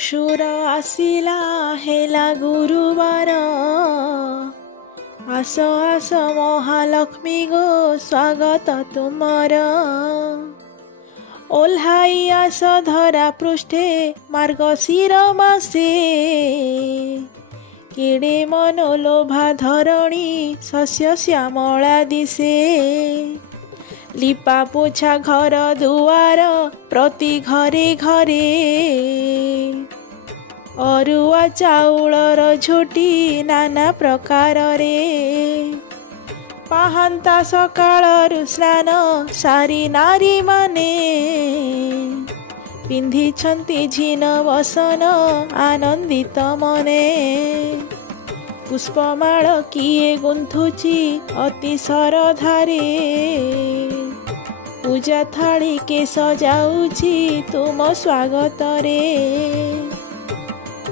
सुर आसिला हेला गुरुवार आस आस महालक्ष्मी गो स्वागत तुमर ओल्हाई आस धरा पृष्ठे मार्गशीर मासे केड़े मनोलोभा धरणी शस्य श्यामला दिसे लिपा पोछा घर दुआर प्रति घरे घरे अरुआ चाउलर झोटी नाना प्रकार रे पाहांता सकाळरू स्नान सारी नारी माने पिंधिछंती झीन वसन आनंदित मने पुष्पमाळ किए गुंथुची अति सरधारे पूजा थाली के सजाउछि तुम स्वागत रे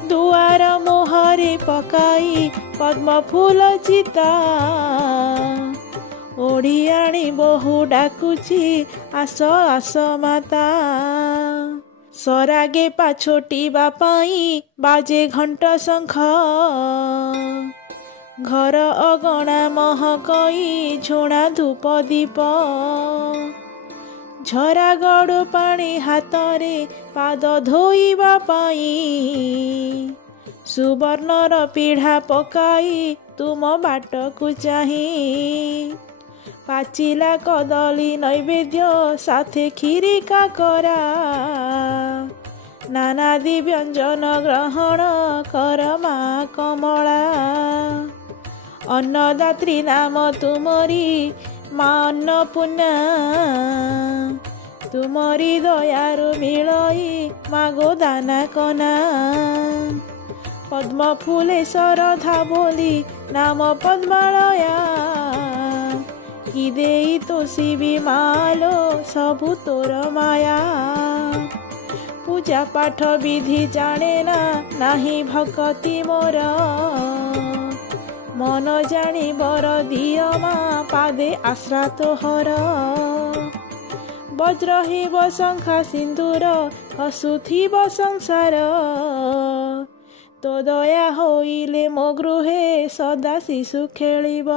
दुआर मोहरे पकाई पद्म फूल चिता ओढ़ियाणी बहु डाकुची आस आस माता सरागे पाछोटी बापाई बाजे घंट शंख घर अगणा महकई झुणा धूप दीप झरा गड़ु पानी हाथरे पाद धोइबा पाई सुवर्णर पीढ़ा पकाई तुम बाट को चाही पाचिला कदली नैवेद्य साथे खीरी काकरा नानादि व्यंजन ग्रहण कर मा कमला अन्नदात्री नाम तुमरी मा अन्नपूर्णा तुमरी दयारु मिलई मागो दाना कना पद्म फूले सरधा बोली नाम पद्मालया कि देई तोषिबी मालो सबु तोर माया पूजा पाठ विधि जाने ना नाही भक्ति मोर मन जानी बर दिय मा पादे आश्रा तोहर वज्र हेब शंखा सिंदूर हसुथिब संसार तो दया होइले मो गृहे सदा शिशु खेलिब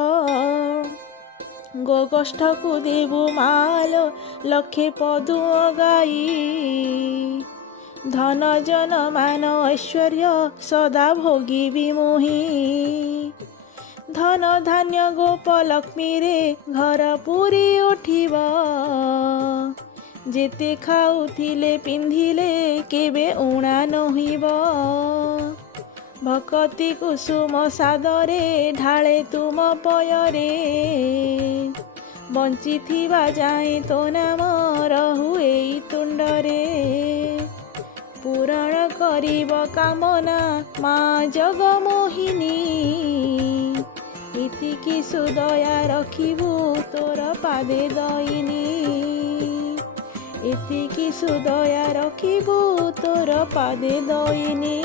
गोगष्ठ को देबु मालो लक्षे पदु गाई धन जन मान ऐश्वर्य सदा भोगी मोही धन धान्य गोप लक्ष्मी रे घर पूरी उठिब जेते खाउथिले पिंधिले केबे उणा नहिब भक्ति कुसुम सादरे ढाळे तुम पयरे बंची थिबा जाए तो नाम रहु एई तुंडरे पूरण करिब कामना मा जगमोहिनी इतिकी सुदया रखिबु तोर पादे दईनी इतिकी सुदया रखिबु तोर पादे दईनी।